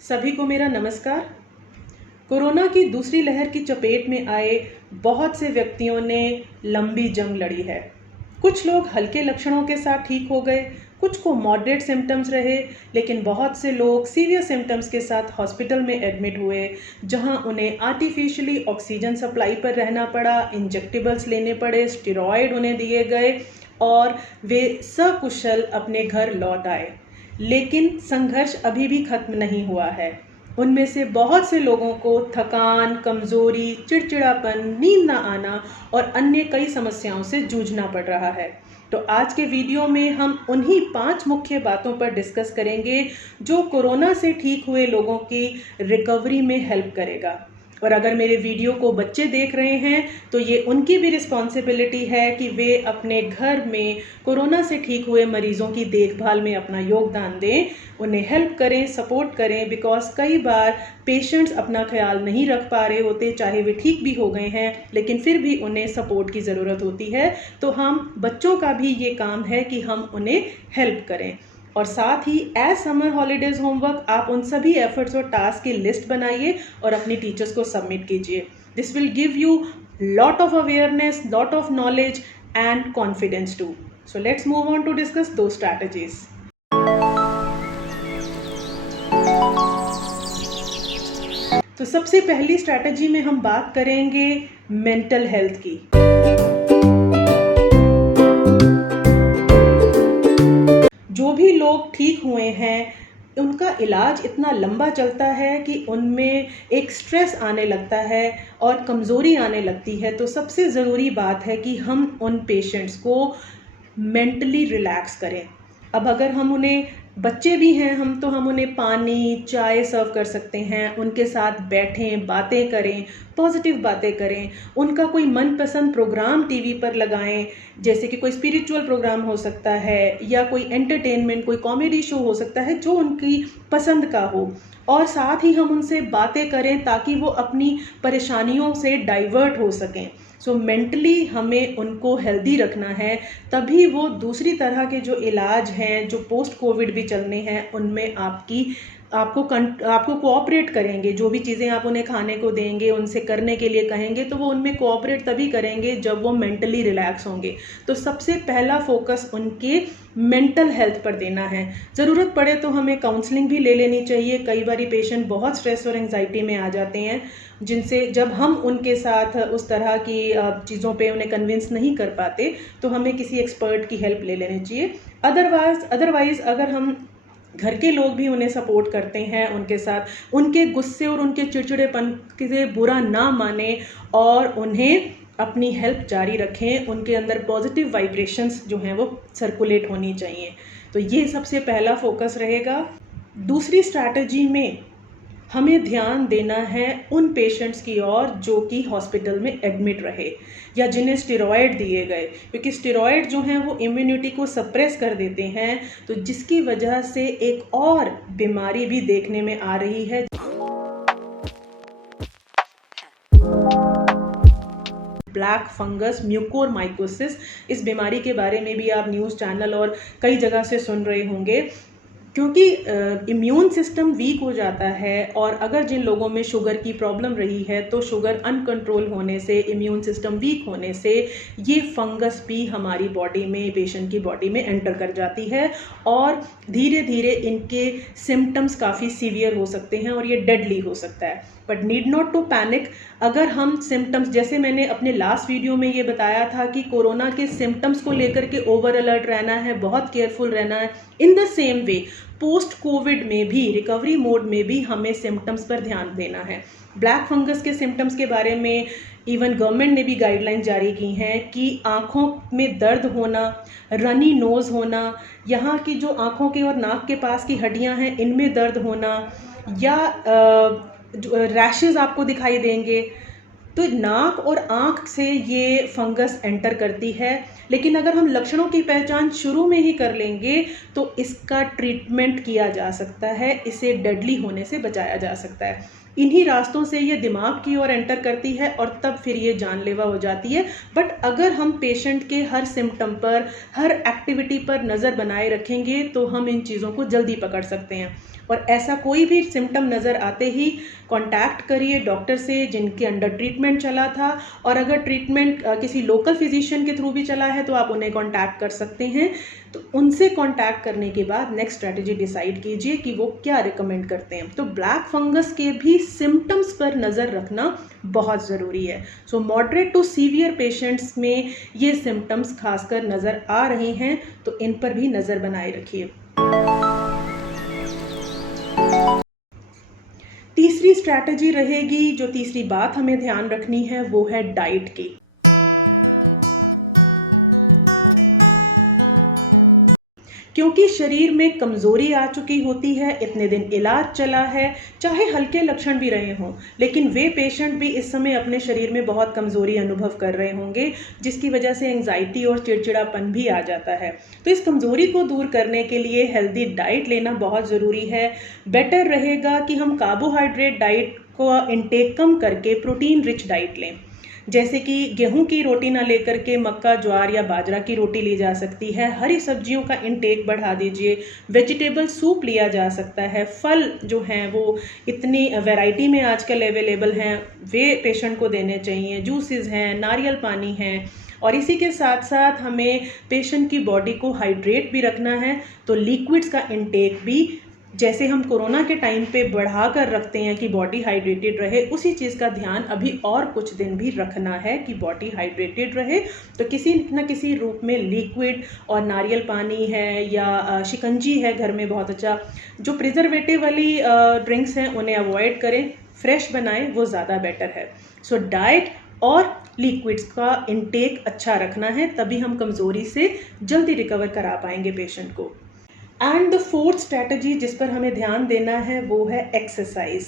सभी को मेरा नमस्कार। कोरोना की दूसरी लहर की चपेट में आए बहुत से व्यक्तियों ने लंबी जंग लड़ी है। कुछ लोग हल्के लक्षणों के साथ ठीक हो गए, कुछ को मॉडरेट सिम्टम्स रहे, लेकिन बहुत से लोग सीवियर सिम्टम्स के साथ हॉस्पिटल में एडमिट हुए, जहां उन्हें आर्टिफिशियली ऑक्सीजन सप्लाई पर रहना पड़ा, इंजेक्टेबल्स लेने पड़े, स्टेरॉयड उन्हें दिए गए और वे सकुशल अपने घर लौट आए। लेकिन संघर्ष अभी भी खत्म नहीं हुआ है। उनमें से बहुत से लोगों को थकान, कमजोरी, चिड़चिड़ापन, नींद न आना और अन्य कई समस्याओं से जूझना पड़ रहा है। तो आज के वीडियो में हम उन्हीं 5 मुख्य बातों पर डिस्कस करेंगे जो कोरोना से ठीक हुए लोगों की रिकवरी में हेल्प करेगा। और अगर मेरे वीडियो को बच्चे देख रहे हैं तो ये उनकी भी रिस्पॉन्सिबिलिटी है कि वे अपने घर में कोरोना से ठीक हुए मरीजों की देखभाल में अपना योगदान दें, उन्हें हेल्प करें, सपोर्ट करें। बिकॉज कई बार पेशेंट्स अपना ख्याल नहीं रख पा रहे होते, चाहे वे ठीक भी हो गए हैं, लेकिन फिर भी उन्हें सपोर्ट की ज़रूरत होती है। तो हम बच्चों का भी ये काम है कि हम उन्हें हेल्प करें। और साथ ही एज समर हॉलीडेज होमवर्क आप उन सभी एफर्ट्स और टास्क की लिस्ट बनाइए और अपनी टीचर्स को सबमिट कीजिए। This will give you lot of awareness, lot of knowledge and confidence too. So let's move on to discuss two strategies. तो सबसे पहली स्ट्रैटेजी में हम बात करेंगे मेंटल हेल्थ की। जो भी लोग ठीक हुए हैं उनका इलाज इतना लंबा चलता है कि उनमें एक स्ट्रेस आने लगता है और कमज़ोरी आने लगती है। तो सबसे ज़रूरी बात है कि हम उन पेशेंट्स को मेंटली रिलैक्स करें। अब अगर हम उन्हें, बच्चे भी हैं हम, तो हम उन्हें पानी, चाय सर्व कर सकते हैं, उनके साथ बैठें, बातें करें, पॉजिटिव बातें करें, उनका कोई मनपसंद प्रोग्राम टीवी पर लगाएं, जैसे कि कोई स्पिरिचुअल प्रोग्राम हो सकता है या कोई एंटरटेनमेंट, कोई कॉमेडी शो हो सकता है जो उनकी पसंद का हो। और साथ ही हम उनसे बातें करें ताकि वो अपनी परेशानियों से डाइवर्ट हो सकें। सो मेंटली हमें उनको हेल्दी रखना है, तभी वो दूसरी तरह के जो इलाज हैं, जो पोस्ट कोविड भी चलने हैं, उनमें आपको कोऑपरेट करेंगे। जो भी चीज़ें आप उन्हें खाने को देंगे, उनसे करने के लिए कहेंगे, तो वो उनमें कोऑपरेट तभी करेंगे जब वो मेंटली रिलैक्स होंगे। तो सबसे पहला फोकस उनके मेंटल हेल्थ पर देना है। ज़रूरत पड़े तो हमें काउंसलिंग भी ले लेनी चाहिए। कई बार पेशेंट बहुत स्ट्रेस और एंजाइटी में आ जाते हैं, जिनसे जब हम उनके साथ उस तरह की चीज़ों पे उन्हें कन्विंस नहीं कर पाते, तो हमें किसी एक्सपर्ट की हेल्प ले लेनी चाहिए। अदरवाइज अगर हम घर के लोग भी उन्हें सपोर्ट करते हैं, उनके साथ उनके गुस्से और उनके चिड़चिड़ेपन से बुरा ना माने और उन्हें अपनी हेल्प जारी रखें, उनके अंदर पॉजिटिव वाइब्रेशंस जो हैं वो सर्कुलेट होनी चाहिए। तो ये सबसे पहला फोकस रहेगा। दूसरी स्ट्रैटेजी में हमें ध्यान देना है उन पेशेंट्स की ओर जो कि हॉस्पिटल में एडमिट रहे या जिन्हें स्टेरॉयड दिए गए, क्योंकि स्टेरॉयड जो हैं वो इम्यूनिटी को सप्रेस कर देते हैं, तो जिसकी वजह से एक और बीमारी भी देखने में आ रही है, ब्लैक फंगस म्यूकोरमाइकोसिस। इस बीमारी के बारे में भी आप न्यूज़ चैनल और कई जगह से सुन रहे होंगे। क्योंकि इम्यून सिस्टम वीक हो जाता है और अगर जिन लोगों में शुगर की प्रॉब्लम रही है, तो शुगर अनकंट्रोल होने से, इम्यून सिस्टम वीक होने से ये फंगस भी हमारी बॉडी में, पेशेंट की बॉडी में एंटर कर जाती है और धीरे धीरे इनके सिम्टम्स काफ़ी सीवियर हो सकते हैं और ये डेडली हो सकता है। But need not to panic. अगर हम सिम्टम्स, जैसे मैंने अपने लास्ट वीडियो में ये बताया था कि कोरोना के सिम्टम्स को लेकर के ओवर अलर्ट रहना है, बहुत केयरफुल रहना है, in the same way post Covid में भी, रिकवरी मोड में भी हमें सिम्टम्स पर ध्यान देना है। ब्लैक फंगस के सिम्टम्स के बारे में इवन गवर्नमेंट ने भी गाइडलाइंस जारी की हैं कि आँखों में दर्द होना, रनी नोज़ होना, यहाँ की जो आँखों के और नाक के पास की हड्डियाँ हैं इनमें दर्द होना, या रैशेस आपको दिखाई देंगे। तो नाक और आँख से ये फंगस एंटर करती है, लेकिन अगर हम लक्षणों की पहचान शुरू में ही कर लेंगे तो इसका ट्रीटमेंट किया जा सकता है, इसे डेडली होने से बचाया जा सकता है। इन्हीं रास्तों से ये दिमाग की ओर एंटर करती है और तब फिर ये जानलेवा हो जाती है। बट अगर हम पेशेंट के हर सिम्टम पर, हर एक्टिविटी पर नज़र बनाए रखेंगे तो हम इन चीज़ों को जल्दी पकड़ सकते हैं। और ऐसा कोई भी सिम्टम नज़र आते ही कांटेक्ट करिए डॉक्टर से जिनके अंडर ट्रीटमेंट चला था, और अगर ट्रीटमेंट किसी लोकल फिजिशियन के थ्रू भी चला है तो आप उन्हें कांटेक्ट कर सकते हैं। तो उनसे कांटेक्ट करने के बाद नेक्स्ट स्ट्रैटेजी डिसाइड कीजिए कि वो क्या रिकमेंड करते हैं। तो ब्लैक फंगस के भी सिम्टम्स पर नज़र रखना बहुत ज़रूरी है। सो मॉडरेट टू सीवियर पेशेंट्स में ये सिम्टम्स खासकर नज़र आ रहे हैं, तो इन पर भी नज़र बनाए रखिए। तीसरी स्ट्रैटेजी रहेगी, जो तीसरी बात हमें ध्यान रखनी है वो है डाइट की। क्योंकि शरीर में कमज़ोरी आ चुकी होती है, इतने दिन इलाज चला है, चाहे हल्के लक्षण भी रहे हों, लेकिन वे पेशेंट भी इस समय अपने शरीर में बहुत कमज़ोरी अनुभव कर रहे होंगे, जिसकी वजह से एंग्जाइटी और चिड़चिड़ापन भी आ जाता है। तो इस कमज़ोरी को दूर करने के लिए हेल्दी डाइट लेना बहुत ज़रूरी है। बेटर रहेगा कि हम कार्बोहाइड्रेट डाइट को इंटेक कम करके प्रोटीन रिच डाइट लें, जैसे कि गेहूं की रोटी ना लेकर के मक्का, ज्वार या बाजरा की रोटी ली जा सकती है। हरी सब्जियों का इंटेक बढ़ा दीजिए, वेजिटेबल सूप लिया जा सकता है। फल जो हैं वो इतनी वैरायटी में आजकल अवेलेबल हैं, वे पेशेंट को देने चाहिए। जूसेस हैं, नारियल पानी है, और इसी के साथ साथ हमें पेशेंट की बॉडी को हाइड्रेट भी रखना है, तो लिक्विड्स का इंटेक भी जैसे हम कोरोना के टाइम पे बढ़ा कर रखते हैं कि बॉडी हाइड्रेटेड रहे, उसी चीज़ का ध्यान अभी और कुछ दिन भी रखना है कि बॉडी हाइड्रेटेड रहे। तो किसी न किसी रूप में लिक्विड, और नारियल पानी है या शिकंजी है घर में बहुत अच्छा, जो प्रिजर्वेटिव वाली ड्रिंक्स हैं उन्हें अवॉइड करें, फ्रेश बनाएं, वो ज़्यादा बेटर है। सो डाइट और लिक्विड्स का इंटेक अच्छा रखना है, तभी हम कमज़ोरी से जल्दी रिकवर करा पाएंगे पेशेंट को। एंड द फोर्थ स्ट्रैटेजी जिस पर हमें ध्यान देना है वो है एक्सरसाइज।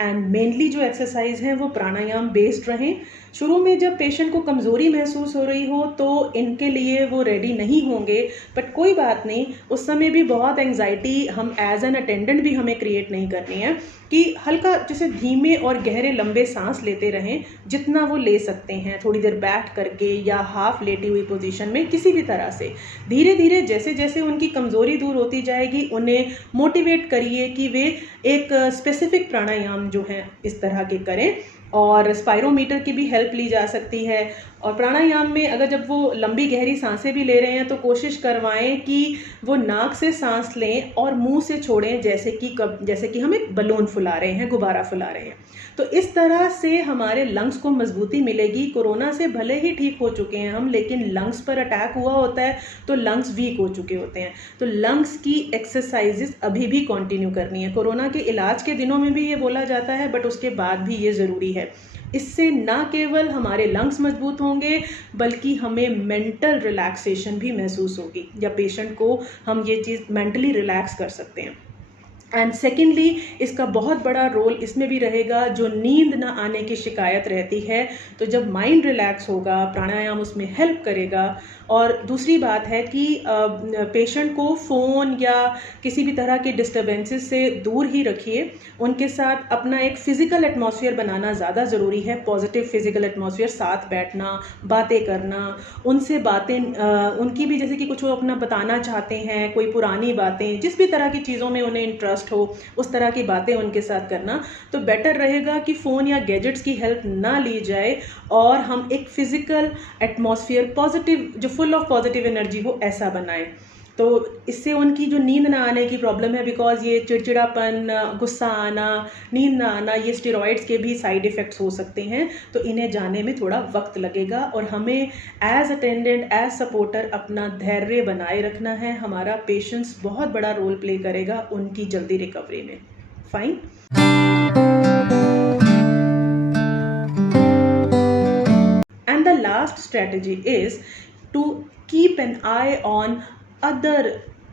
एंड मेनली जो एक्सरसाइज है वो प्राणायाम बेस्ड रहें। शुरू में जब पेशेंट को कमज़ोरी महसूस हो रही हो तो इनके लिए वो रेडी नहीं होंगे, बट कोई बात नहीं, उस समय भी बहुत एंग्जाइटी हम एज एन अटेंडेंट भी हमें क्रिएट नहीं करनी है, कि हल्का जैसे धीमे और गहरे लंबे सांस लेते रहें, जितना वो ले सकते हैं, थोड़ी देर बैठ करके या हाफ लेटी हुई पोजीशन में, किसी भी तरह से। धीरे धीरे जैसे जैसे उनकी कमज़ोरी दूर होती जाएगी, उन्हें मोटिवेट करिए कि वे एक स्पेसिफिक प्राणायाम जो है इस तरह के करें, और स्पायरोमीटर की भी हेल्प ली जा सकती है। और प्राणायाम में अगर जब वो लंबी गहरी सांसें भी ले रहे हैं तो कोशिश करवाएं कि वो नाक से सांस लें और मुंह से छोड़ें, जैसे कि हम एक बलून फुला रहे हैं, गुब्बारा फुला रहे हैं। तो इस तरह से हमारे लंग्स को मजबूती मिलेगी। कोरोना से भले ही ठीक हो चुके हैं हम, लेकिन लंग्स पर अटैक हुआ होता है तो लंग्स वीक हो चुके होते हैं। तो लंग्स की एक्सरसाइजेस अभी भी कंटिन्यू करनी है। कोरोना के इलाज के दिनों में भी ये बोला जाता है, बट उसके बाद भी ये ज़रूरी है। इससे ना केवल हमारे लंग्स मजबूत होंगे, बल्कि हमें मेंटल रिलैक्सेशन भी महसूस होगी, या पेशेंट को हम ये चीज़ मेंटली रिलैक्स कर सकते हैं। एंड सेकेंडली, इसका बहुत बड़ा रोल इसमें भी रहेगा, जो नींद ना आने की शिकायत रहती है, तो जब माइंड रिलैक्स होगा, प्राणायाम उसमें हेल्प करेगा। और दूसरी बात है कि पेशेंट को फ़ोन या किसी भी तरह के डिस्टर्बेंसेस से दूर ही रखिए। उनके साथ अपना एक फ़िज़िकल एटमॉस्फेयर बनाना ज़्यादा ज़रूरी है, पॉजिटिव फिज़िकल एटमॉस्फेयर, साथ बैठना, बातें करना, उनसे बातें उनकी भी, जैसे कि कुछ वो अपना बताना चाहते हैं, कोई पुरानी बातें, जिस भी तरह की चीज़ों में उन्हें इंटरेस्ट हो, उस तरह की बातें उनके साथ करना। तो बेटर रहेगा कि फ़ोन या गैजेट्स की हेल्प ना ली जाए, और हम एक फ़िज़िकल एटमॉस्फेयर पॉजिटिव, जो फुल ऑफ पॉजिटिव एनर्जी हो, ऐसा बनाएं। तो इससे उनकी जो नींद ना आने की प्रॉब्लम है, बिकॉज ये चिड़चिड़ापन, गुस्सा आना, नींद ना आना, ये स्टेरॉइड्स के भी साइड इफ़ेक्ट्स हो सकते हैं, तो इन्हें जाने में थोड़ा वक्त लगेगा। और हमें एज अटेंडेंट, एज सपोर्टर अपना धैर्य बनाए रखना है। हमारा पेशेंस बहुत बड़ा रोल प्ले करेगा उनकी जल्दी रिकवरी में। Fine. And the last strategy is to keep an eye on other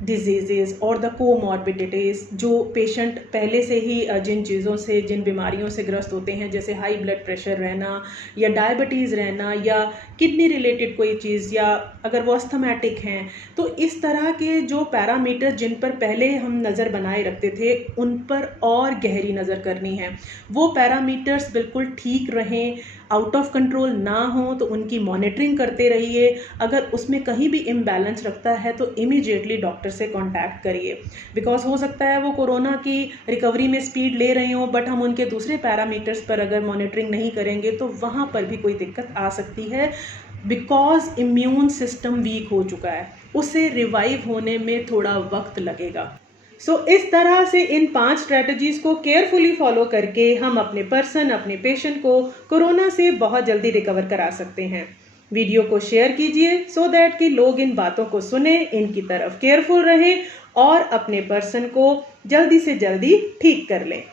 diseases और the comorbidities, जो पेशेंट पहले से ही जिन चीज़ों से, जिन बीमारियों से ग्रस्त होते हैं, जैसे हाई ब्लड प्रेशर रहना, या डायबिटीज़ रहना, या किडनी रिलेटेड कोई चीज़, या अगर वो अस्थमैटिक हैं, तो इस तरह के जो पैरामीटर जिन पर पहले हम नज़र बनाए रखते थे, उन पर और गहरी नज़र करनी है। वो पैरामीटर्स बिल्कुल ठीक रहें, आउट ऑफ कंट्रोल ना हो तो उनकी मॉनिटरिंग करते रहिए। अगर उसमें कहीं भी इम्बैलेंस रखता है तो इमीडिएटली डॉक्टर से कांटेक्ट करिए, बिकॉज हो सकता है वो कोरोना की रिकवरी में स्पीड ले रही हों, बट हम उनके दूसरे पैरामीटर्स पर अगर मॉनिटरिंग नहीं करेंगे तो वहाँ पर भी कोई दिक्कत आ सकती है, बिकॉज इम्यून सिस्टम वीक हो चुका है, उसे रिवाइव होने में थोड़ा वक्त लगेगा। इस तरह से इन 5 स्ट्रेटजीज को केयरफुली फॉलो करके हम अपने पेशेंट को कोरोना से बहुत जल्दी रिकवर करा सकते हैं। वीडियो को शेयर कीजिए सो दैट कि लोग इन बातों को सुने, इनकी तरफ केयरफुल रहें और अपने पर्सन को जल्दी से जल्दी ठीक कर लें।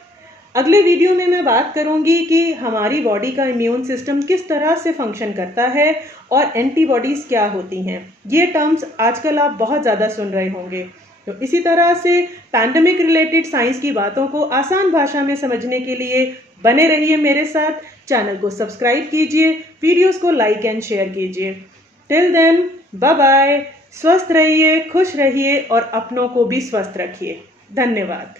अगले वीडियो में मैं बात करूंगी कि हमारी बॉडी का इम्यून सिस्टम किस तरह से फंक्शन करता है और एंटीबॉडीज क्या होती हैं। ये टर्म्स आजकल आप बहुत ज़्यादा सुन रहे होंगे। तो इसी तरह से पैंडेमिक रिलेटेड साइंस की बातों को आसान भाषा में समझने के लिए बने रहिए मेरे साथ। चैनल को सब्सक्राइब कीजिए, वीडियोस को लाइक एंड शेयर कीजिए। Till then, bye bye. स्वस्थ रहिए, खुश रहिए और अपनों को भी स्वस्थ रखिए। धन्यवाद।